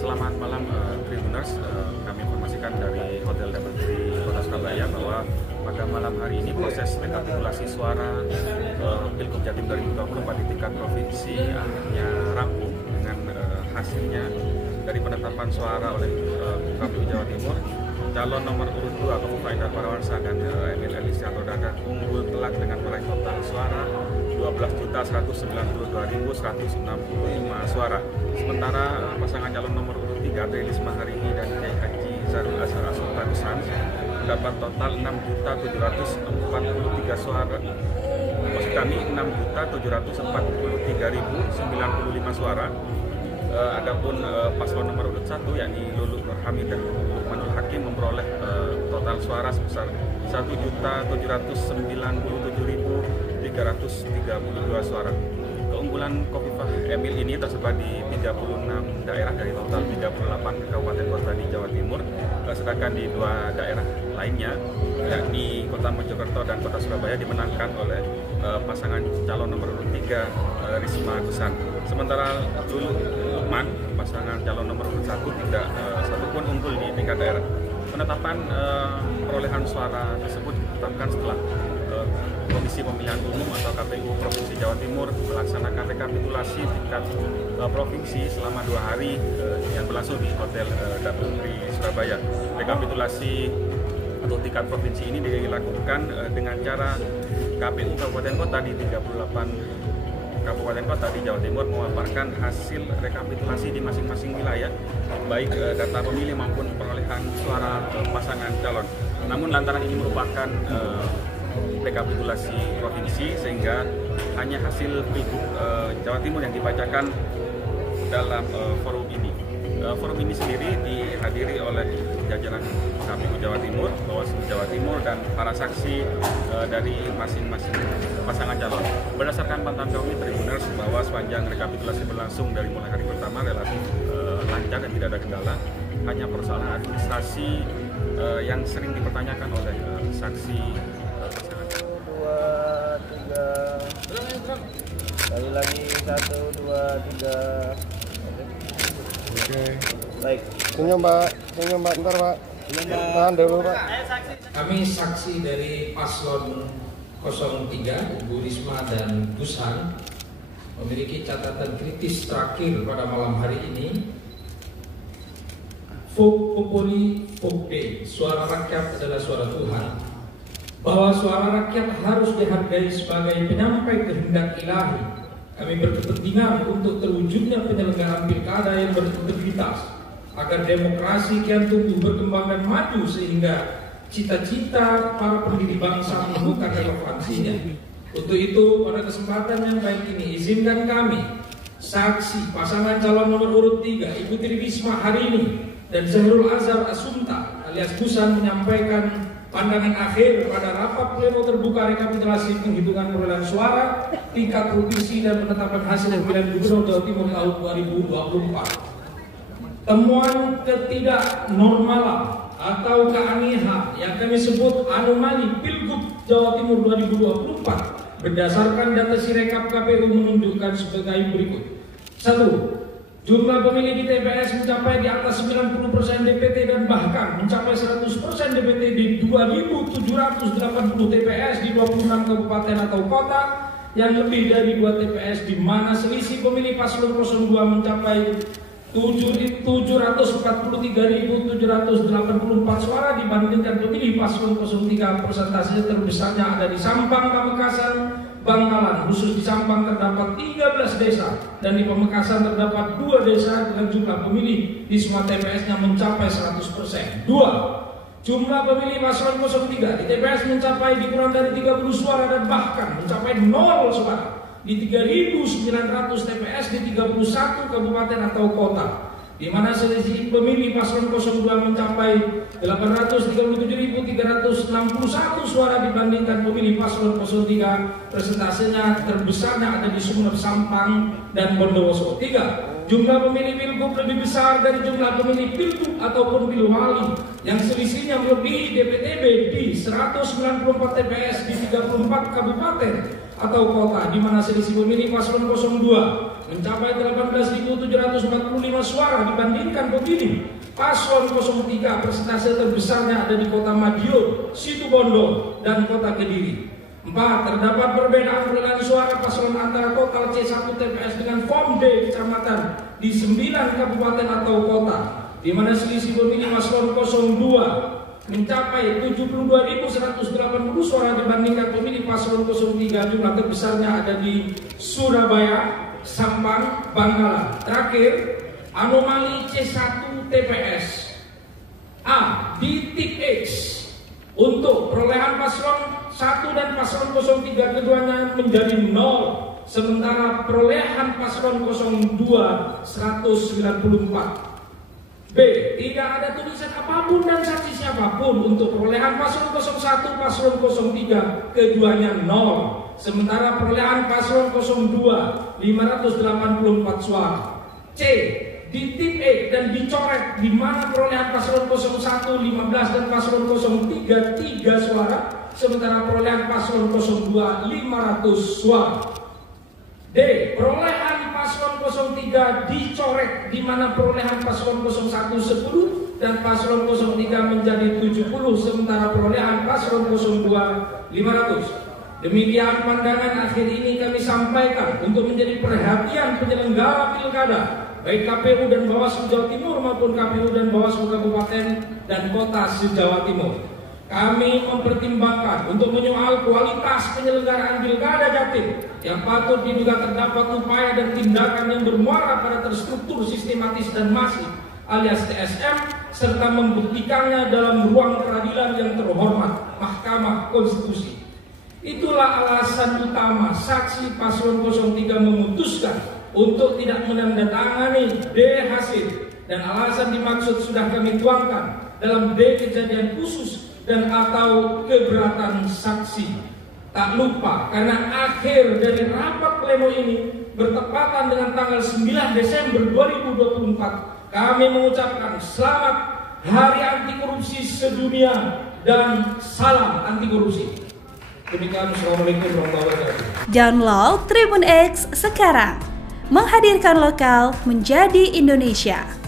Selamat malam Tribuners, kami informasikan dari Hotel Double Tree Kota Surabaya bahwa pada malam hari ini proses rekapitulasi suara Pilgub Jatim 2024 di tingkat provinsi akhirnya rampung dengan hasilnya dari penetapan suara oleh KPU Jawa Timur. Calon nomor urut 2 Kofifa Indar Parawansa dan Emil Elisianto Dardak unggul telak dengan meraih total suara 12.192.165 suara. Sementara pasangan calon nomor urut 3 Tri Risma hari ini dan Kiai Haji Zarul Azhar Asuntanusan mendapat total 6.743 suara. Maksud kami 6.743.095 suara. Adapun paslon nomor urut 1 yakni Lulu Nur Hamid dan Lukmanul Hakim memperoleh total suara sebesar 1.797.332 suara. Keunggulan Kofifa Emil ini tersebar di 36 daerah dari total 38 kabupaten kota di Jawa Timur, sedangkan di 2 daerah lainnya yakni Kota Mojokerto dan Kota Surabaya dimenangkan oleh pasangan calon nomor urut 3 Risma Kusan. Sementara Lukman, pasangan calon nomor urut 1 tidak satupun unggul di tingkat daerah. Penetapan perolehan suara tersebut ditetapkan setelah Komisi Pemilihan Umum atau KPU Provinsi Jawa Timur melaksanakan rekapitulasi tingkat provinsi selama 2 hari yang berlangsung di Hotel Double Tree Surabaya. Rekapitulasi atau tingkat provinsi ini dilakukan dengan cara KPU Kabupaten Kota di 38 Kabupaten Kota di Jawa Timur memaparkan hasil rekapitulasi di masing-masing wilayah, baik data pemilih maupun perolehan suara pasangan calon. Namun lantaran ini merupakan rekapitulasi provinsi sehingga hanya hasil Pilgub Jawa Timur yang dibacakan dalam forum ini. Forum ini sendiri dihadiri oleh jajaran KPU Jawa Timur, Bawaslu Jawa Timur, dan para saksi dari masing-masing pasangan calon. Berdasarkan pantauan kami Tribuners bahwa sepanjang rekapitulasi berlangsung dari mulai hari pertama relatif lancar dan tidak ada kendala. Hanya persoalan administrasi yang sering dipertanyakan oleh saksi pasangan. 2, 3 kali lagi 1, 2, 3. Oke. Baik. Senyum Pak, ntar Pak. Tahan dulu Pak. Kami saksi dari paslon 03, Bu Risma dan Gusan, memiliki catatan kritis terakhir pada malam hari ini. Vox Populi Vox Dei, suara rakyat adalah suara Tuhan. Bahwa suara rakyat harus dihargai sebagai penyampai kehendak ilahi. Kami berkepentingan untuk terwujudnya penyelenggaraan pilkada yang berintegritas, agar demokrasi kian tumbuh berkembang dan maju sehingga cita-cita para pendiri bangsa menemukan relevansinya. Untuk itu pada kesempatan yang baik ini izinkan kami saksi pasangan calon nomor urut 3 Ibu Tri Risma hari ini dan Zarul Azhar Asunta alias Gusan menyampaikan pandangan akhir pada rapat pleno terbuka rekapitulasi penghitungan perolehan suara tingkat provinsi dan penetapan hasil pemilihan gubernur Jawa Timur tahun 2024. Temuan ketidaknormalan atau keanehan yang kami sebut anomali Pilgub Jawa Timur 2024 berdasarkan data Sirekap KPU menunjukkan sebagai berikut. 1. Jumlah pemilih di TPS mencapai di atas 90% DPT dan bahkan mencapai 100% DPT di 2.780 TPS di 26 kabupaten atau kota, yang lebih dari 2 TPS di mana selisih pemilih paslon 02 mencapai 743.784 suara dibandingkan pemilih paslon 03. Persentase terbesarnya ada di Sampang, Pamekasan, Bangkalan. Khusus di Sampang terdapat 13 desa dan di Pamekasan terdapat 2 desa dengan jumlah pemilih di semua TPS-nya mencapai 100%. 2. Jumlah pemilih paslon 03 di TPS mencapai kurang dari 30 suara dan bahkan mencapai 0 suara di 3.900 TPS di 31 kabupaten atau kota, di mana selisih pemilih paslon 02 mencapai 837.361 suara dibandingkan pemilih paslon 03. Persentasenya terbesarnya ada di Sumeneb, Sampang, dan Bondowoso. 3. Jumlah pemilih Pilgub lebih besar dari jumlah pemilih Pilgub ataupun Pilwali yang selisihnya melebihi DPTB di 194 TPS di 34 kabupaten atau kota, di mana selisih pemilih paslon 02 mencapai 18.745 suara dibandingkan pemilih paslon 03. Persentase terbesarnya ada di Kota Madiun, Situbondo, dan Kota Kediri. 4. Terdapat perbedaan perolehan suara paslon antara total C1 TPS dengan form D kecamatan di 9 kabupaten atau kota, di mana selisih pemilih paslon 02 mencapai 72.180 suara dibandingkan pemilih paslon 03. Jumlah terbesarnya ada di Surabaya, Sampang, Bangkalan. Terakhir, anomali C1 TPS. A. Di tip X untuk perolehan paslon 1 dan paslon 03 keduanya menjadi 0, sementara perolehan paslon 02 194. B. Tidak ada tulisan apapun dan saksi siapapun untuk perolehan paslon 01, paslon 03 keduanya 0, sementara perolehan paslon 02 584 suara. C. Di tip E dan dicoret di mana perolehan paslon 01 15 dan paslon 03 3 suara, sementara perolehan paslon 02 500 suara. D. Perolehan paslon 03 dicoret di mana perolehan paslon 01 10 dan paslon 03 menjadi 70, sementara perolehan paslon 02 500. Demikian pandangan akhir ini kami sampaikan untuk menjadi perhatian penyelenggara pilkada, baik KPU dan Bawaslu Jawa Timur maupun KPU dan Bawaslu Kabupaten dan Kota se-Jawa Timur. Kami mempertimbangkan untuk menyoal kualitas penyelenggaraan pilkada Jatim yang patut diduga terdapat upaya dan tindakan yang bermuara pada terstruktur, sistematis dan masif alias TSM, serta membuktikannya dalam ruang peradilan yang terhormat, Mahkamah Konstitusi. Itulah alasan utama saksi paslon 03 memutuskan untuk tidak menandatangani D hasil, dan alasan dimaksud sudah kami tuangkan dalam D kejadian khusus dan atau keberatan saksi. Tak lupa, karena akhir dari rapat pleno ini bertepatan dengan tanggal 9 Desember 2024, kami mengucapkan selamat Hari Anti Korupsi Sedunia dan salam anti korupsi. Demikian, Assalamualaikum warahmatullahi wabarakatuh. Download Tribun X sekarang, menghadirkan lokal menjadi Indonesia.